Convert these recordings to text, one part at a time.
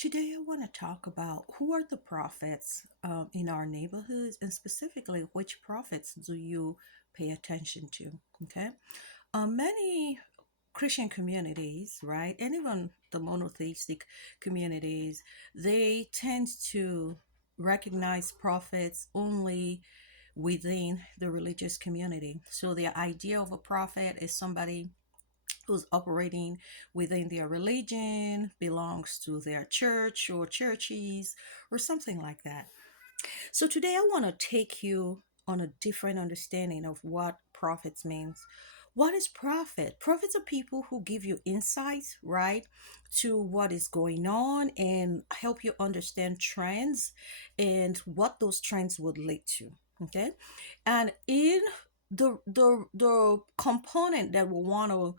Today, I want to talk about who are the prophets in our neighborhoods, and specifically, which prophets do you pay attention to? Okay. Many Christian communities, right, and even the monotheistic communities, they tend to recognize prophets only within the religious community. So, the idea of a prophet is somebody who's operating within their religion, belongs to their church or churches, or something like that. So today I want to take you on a different understanding of what prophets means. What is prophet? Prophets are people who give you insights, right, to what is going on and help you understand trends and what those trends would lead to. Okay. And in the component that we want to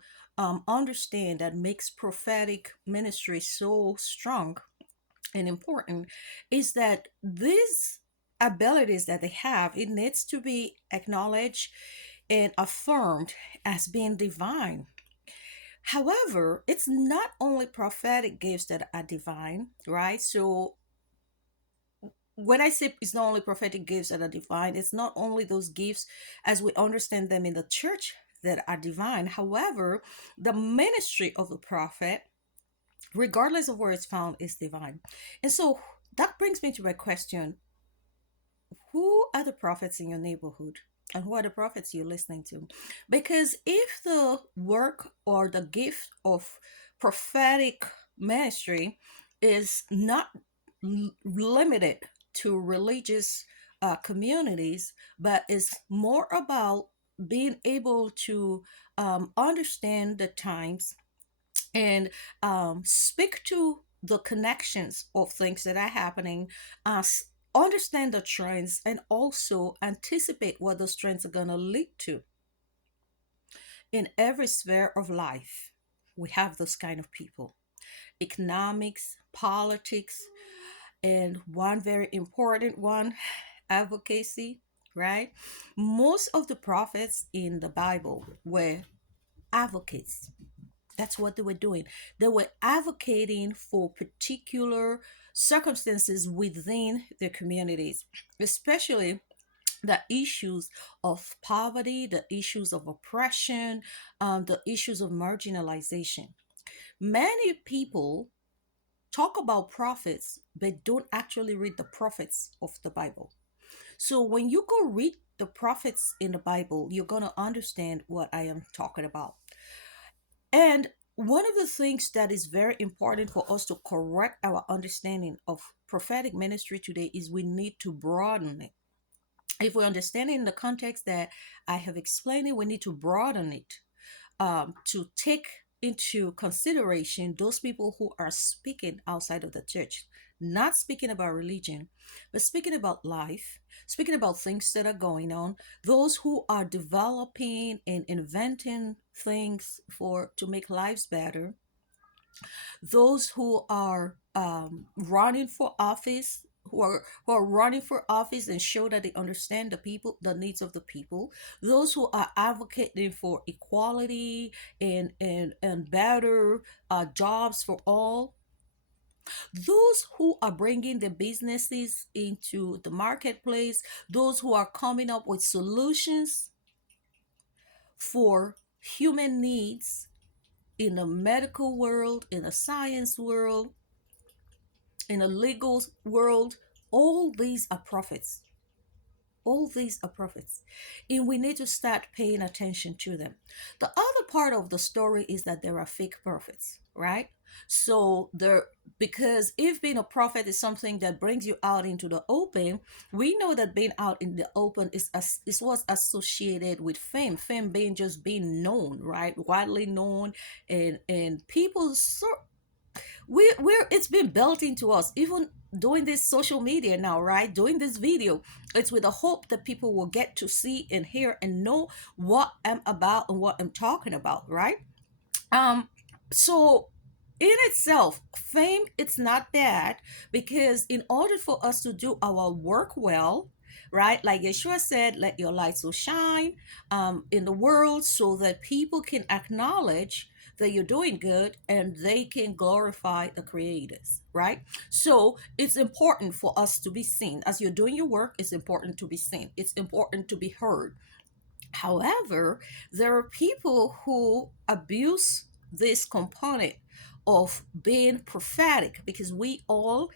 understand that makes prophetic ministry so strong and important is that these abilities that they have, it needs to be acknowledged and affirmed as being divine. However, it's not only prophetic gifts that are divine, right? So when I say it's not only prophetic gifts that are divine, it's not only those gifts as we understand them in the church that are divine. However, the ministry of the prophet, regardless of where it's found, is divine. And so that brings me to a question: who are the prophets in your neighborhood? And who are the prophets you're listening to? Because if the work or the gift of prophetic ministry is not limited to religious communities, but is more about being able to understand the times and speak to the connections of things that are happening, understand the trends, and also anticipate what those trends are going to lead to in every sphere of life. We have those kind of people: economics, politics, and one very important one, advocacy, right? Most of the prophets in the Bible were advocates. That's what they were doing. They were advocating for particular circumstances within their communities, especially the issues of poverty, the issues of oppression, the issues of marginalization. Many people talk about prophets, but don't actually read the prophets of the Bible. So when you go read the prophets in the Bible, you're going to understand what I am talking about. And one of the things that is very important for us to correct our understanding of prophetic ministry today is we need to broaden it. If we understand it in the context that I have explained it, we need to broaden it to take into consideration those people who are speaking outside of the church, not speaking about religion, but speaking about life, speaking about things that are going on, those who are developing and inventing things for to make lives better, those who are running for office, who are running for office and show that they understand the people, the needs of the people, those who are advocating for equality and better jobs for all, those who are bringing the businesses into the marketplace, those who are coming up with solutions for human needs in the medical world, in the science world, in the legal world. All these are prophets. All these are prophets. And we need to start paying attention to them. The other part of the story is that there are fake prophets, right? So there, because if being a prophet is something that brings you out into the open, we know that being out in the open is what's associated with fame. Fame being just being known, right? Widely known, and people we're it's been built into us, even doing this social media now, right, doing this video. It's with the hope that people will get to see and hear and know what I'm about and what I'm talking about, right? So in itself, fame, it's not bad, because in order for us to do our work well, right, like Yeshua said, let your light so shine in the world so that people can acknowledge that you're doing good and they can glorify the creators, right? So it's important for us to be seen. As you're doing your work, it's important to be seen, it's important to be heard. However, there are people who abuse this component of being prophetic, because we all,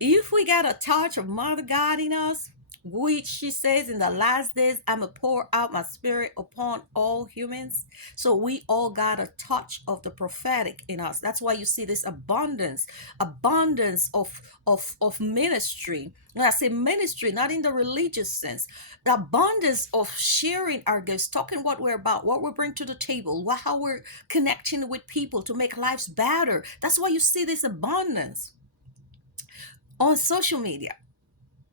if we got a touch of Mother God in us, which she says in the last days, I'm going to pour out my spirit upon all humans. So we all got a touch of the prophetic in us. That's why you see this abundance of ministry. And I say ministry, not in the religious sense, the abundance of sharing our gifts, talking what we're about, what we bring to the table, how we're connecting with people to make lives better. That's why you see this abundance on social media,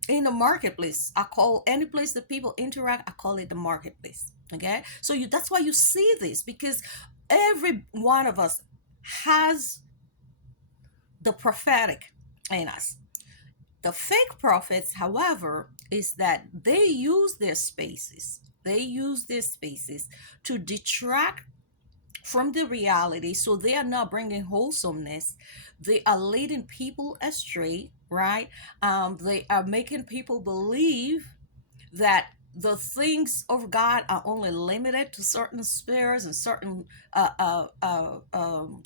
in the marketplace. I call any place that people interact, I call it the marketplace. Okay, so that's why you see this, because every one of us has the prophetic in us. The fake prophets, however, is that they use their spaces to detract from the reality. So they are not bringing wholesomeness, they are leading people astray, right? They are making people believe that the things of God are only limited to certain spheres and certain uh, uh, uh, um,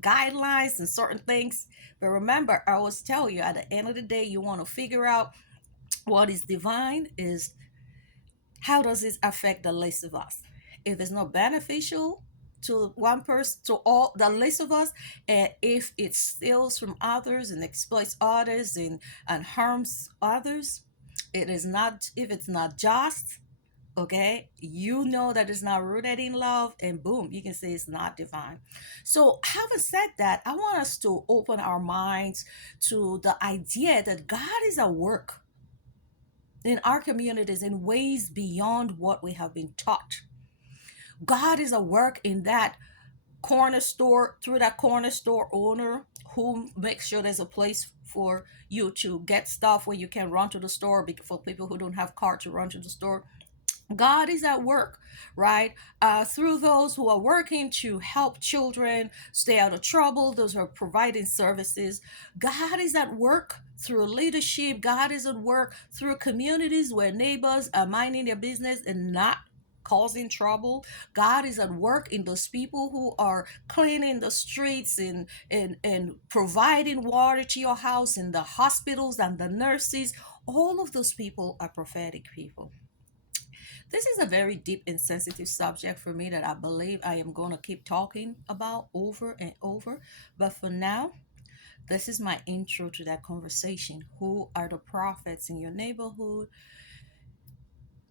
guidelines and certain things. But remember, I always tell you, at the end of the day, you want to figure out what is divine is, how does this affect the least of us? If it's not beneficial to one person, to all the least of us, and if it steals from others and exploits others and harms others, it is not. If it's not just, okay, you know that it's not rooted in love, and boom, you can say it's not divine. So having said that, I want us to open our minds to the idea that God is at work in our communities in ways beyond what we have been taught. God is at work in that corner store, through that corner store owner who makes sure there's a place for you to get stuff where you can run to the store, for people who don't have car to run to the store. God is at work, right? Through those who are working to help children stay out of trouble, those who are providing services. God is at work through leadership. God is at work through communities where neighbors are minding their business and not causing trouble. God is at work in those people who are cleaning the streets and providing water to your house, in the hospitals and the nurses. All of those people are prophetic people. This is a very deep and sensitive subject for me that I believe I am going to keep talking about over and over. But for now, this is my intro to that conversation. Who are the prophets in your neighborhood?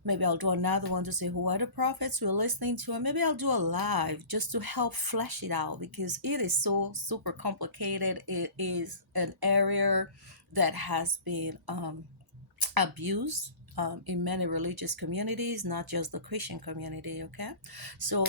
Maybe I'll do another one to say who are the prophets we're listening to, and maybe I'll do a live just to help flesh it out, because it is so super complicated. It is an area that has been abused in many religious communities, not just the Christian community. Okay, so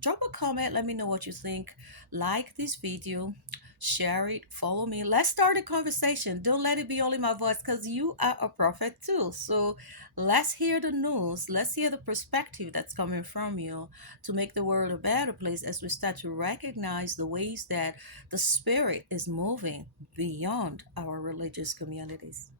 drop a comment. Let me know what you think. Like this video, share it, follow me. Let's start a conversation. Don't let it be only my voice, because you are a prophet too. So let's hear the news. Let's hear the perspective that's coming from you to make the world a better place as we start to recognize the ways that the Spirit is moving beyond our religious communities.